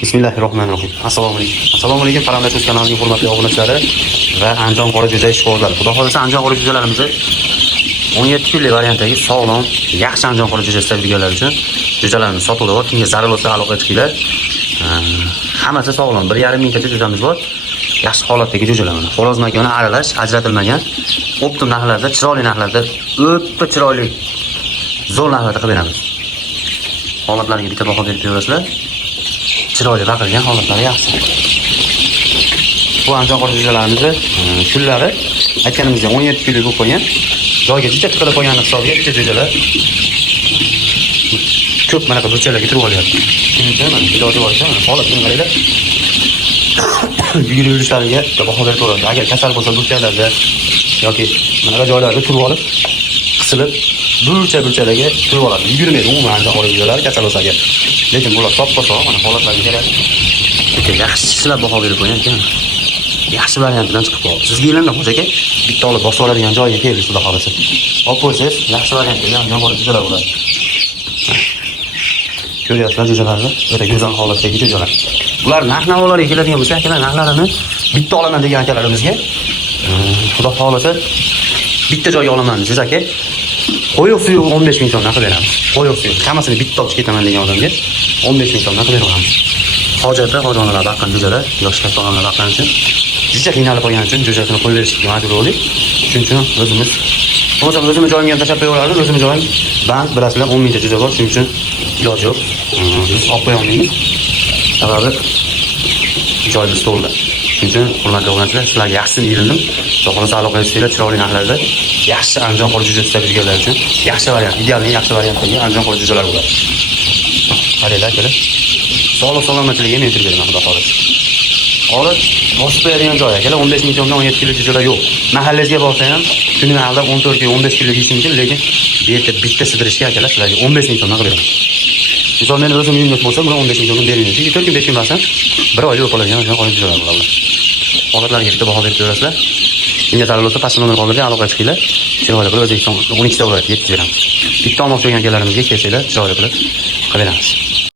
Bismillahirrohmanirrohim. Assalomu alaykum. Assalomu alaykum qarindosh kanalining hurmatli obunachilari va Andijon qora jo'ja ishqibozlari. Xudo xolasa Andijon qora jo'jalarimizni 17 kunlik variantdagi sog'lom, yaxshi Andijon qora jo'ja sevganlar uchun jo'jalarimiz sotuvda bor. Kimga zarur bo'lsa aloqa qilinglar. Hammasi sog'lom. 1,5 mingta jo'jamiz bor. Yaxshi holatdagi jo'jalar mana. Xo'roz makoni aralash, ajratilmagan, optim narxlarda, chiroyli narxlarda, o'ta chiroyli zo'r narxlarda qilib beramiz. Holatlariga bitta baho berib berasizlar. Chiroyli baqirgan holatlari yaxshi. Bu Andijon qora jo'jalarimizni kunlari aytganimizda 17 kunlik bo'lib qo'ygan. Joyga juda qilib qo'yganlik hisobiga bitta jo'jalar ko'p mana bu burchalarga turib olyapti. Shuning uchun mana iloji boricha mana holatini qaranglar. Yurishlariga baho berib turadi. Agar kasal bo'lsa burchalarda yoki mana joylarda turib olib, qisilib burchalarga turib oladi. Yugurmaydi umuman Andijon qora jo'jalari kasal bo'lsa agar. Lekin bular top-to'g'ri mana holatlarga qarang. Juda yaxshilab baho berib qo'ygan ekan. Yaxshi variantdan chiqib qoldi. Sizga endi xo'ja aka bitta olib bosib oladigan joyga keldi xudo xolasa. Olib qo'ysangiz yaxshi variantda Andijon qora jo'jalar bo'ladi. Ko'ryapsizlar jo'jalarni, o'ta go'zal holatdagi jo'jalar. Ular narx-navolarga keladigan bo'lsa, akalar narxlarini bitta olaman degan akalarimizga xudo xolasa bitta joyga olaman siz aka. Qo'yiq suyuq 15 ming so'mdan qilib beramiz. Qo'yiq suyuq hammasini bitta olib ketaman degan odamga 15 ming so'mdan qilib beramiz. Hojatda xonalar baqqan jo'jalar, yosh katta odamlar baqqan uchun juda qiynalib qolgan uchun jo'jasini qo'yib berishga majbur bo'ldik. Shuning uchun o'zimiz joyimga ham tashlab qo'yaveramiz. O'zimiz joyim band, bilasizlar 10 mingta jo'ja bor, shuning uchun iloji yo'q. Biz olib qo'ya olmaymiz. Sababi joyimiz to'g'ri. Shuning uchun hurmatli obunachilar, sizlarga yaxshisini ilindim. Xudo xolasa aloqa qilsanglar chiroyli narxlarda yaxshi Andijon qora jo'ja sevganlar uchun yaxshi variant, idealning yaxshi variantdagi Andijon qora jo'jalar bo'ladi. Qaranglar akalar. Sog'lik salomatligiga men e'tibor beraman xudo xolasa. Olib bosib qo'yadigan joy akalar 15 ming so'mdan 17 kilo jo'jalar yo'q. Mahallangizga borsa ham kuniga aldab 14 kilo 15 kilo yeyish mumkin, lekin bu yerda bitta sidirishga akalar sizlarga 15 ming so'mdan qilib beraman. Misol men o'zim uyimda bo'lsa, buni 15 ming so'mdan bermayman. Chunki 4 kun bekilmasam 1 oylik bo'lib qoladigan qora jo'jalar bo'ladi. Holatlariga bitta baho berib berasizlar. Kimga zarur bo'lsa pastda nomer qoldirib aloqa qilinglar. Chiroyli qilib O'zbekiston 12 ta viloyatga yetkazib beramiz. Bitta olmoqchi bo'lgan akalarimizga kelsanglar chiroyli qilib beramiz.